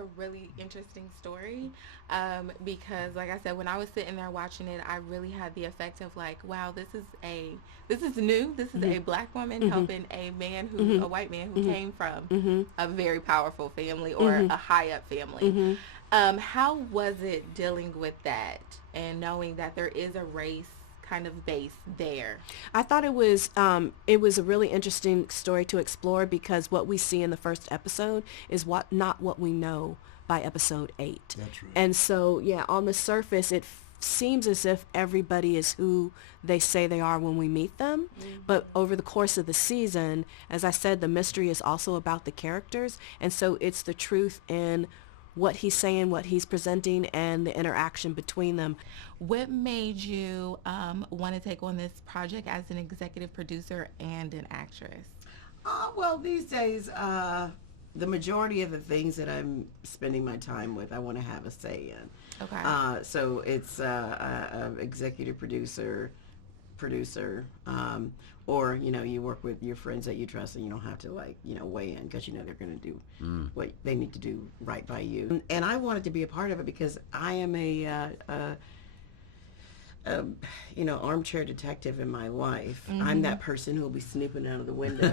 a really interesting story because, like I said, when I was sitting there watching it, I really had the effect of like, wow, this is new. This is a black woman helping a man a white man who came from a very powerful family or a high up family. How was it dealing with that and knowing that there is a race kind of base there? I thought it was a really interesting story to explore because what we see in the first episode is not what we know by episode 8. That's right. And so, yeah, on the surface, it seems as if everybody is who they say they are when we meet them. But over the course of the season, as I said, the mystery is also about the characters. And so it's the truth in what he's saying, what he's presenting, and the interaction between them. What made you want to take on this project as an executive producer and an actress? Well, these days, the majority of the things that I'm spending my time with, I want to have a say in. Okay. So it's executive producer, or, you work with your friends that you trust and you don't have to weigh in because they're going to do what they need to do right by you. And I wanted to be a part of it because I am a armchair detective in my life. I'm that person who will be snooping out of the window,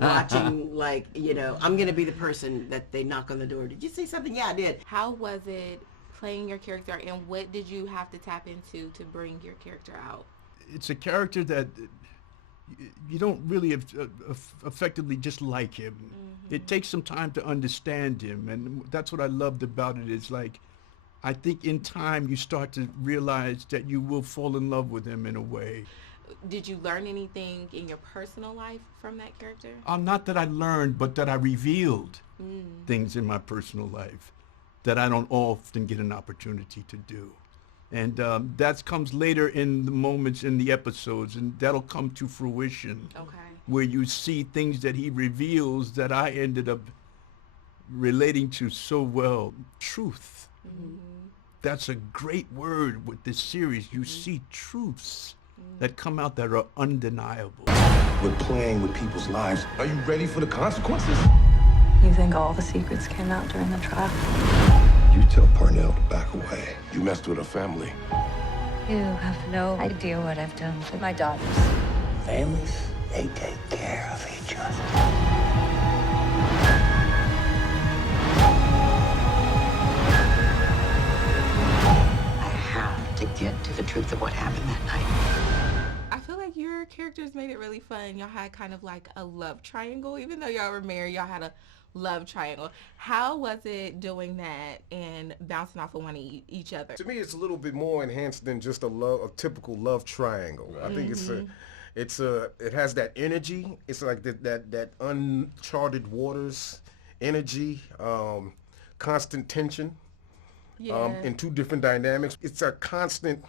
watching, I'm going to be the person that they knock on the door. Did you say something? Yeah, I did. How was it playing your character, and what did you have to tap into to bring your character out? It's a character that you don't really effectively just like him. It takes some time to understand him, and that's what I loved about it. Is like, I think in time you start to realize that you will fall in love with him in a way. Did you learn anything in your personal life from that character? Not that I learned, but that I revealed things in my personal life that I don't often get an opportunity to do. And that comes later in the moments in the episodes, and that'll come to fruition. Okay. Where you see things that he reveals that I ended up relating to so well. Truth. That's a great word with this series. You see truths that come out that are undeniable. We're playing with people's lives. Are you ready for the consequences? You think all the secrets came out during the trial? You tell Parnell to back away. You messed with her family. You have no idea what I've done to my daughters. Families, they take care of each other. I have to get to the truth of what happened that night. I feel like your characters made it really fun. Y'all had kind of like a love triangle. Even though y'all were married, y'all had a love triangle. How was it doing that and bouncing off of one of each other? To me, it's a little bit more enhanced than just a typical love triangle. I think it has that energy. It's like that uncharted waters energy, constant tension, in two different dynamics. It's a constant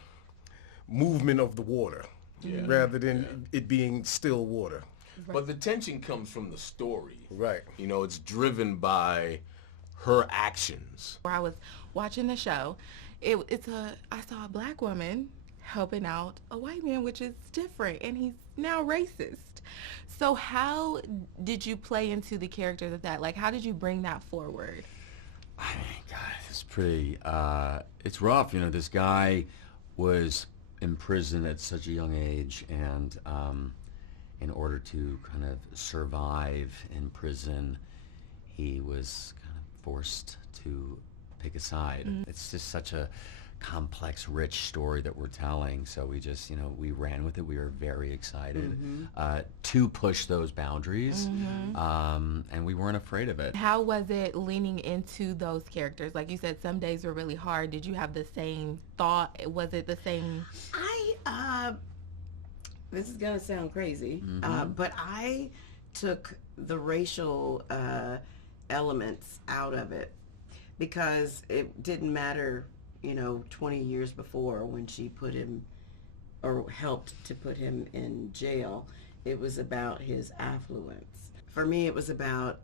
movement of the water rather than it being still water. Right. But the tension comes from the story. Right. It's driven by her actions. I was watching the show. I saw a black woman helping out a white man, which is different, and he's now racist. So how did you play into the character of that? Like, how did you bring that forward? I mean, God, it's pretty, it's rough. This guy was in prison at such a young age, and in order to kind of survive in prison, he was kind of forced to pick a side. It's just such a complex, rich story that we're telling. So we just, we ran with it. We were very excited to push those boundaries, and we weren't afraid of it. How was it leaning into those characters? Like you said, some days were really hard. Did you have the same thought? Was it the same? This is going to sound crazy, but I took the racial elements out of it because it didn't matter, 20 years before when she put him or helped to put him in jail. It was about his affluence. For me, it was about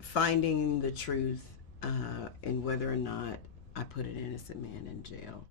finding the truth in whether or not I put an innocent man in jail.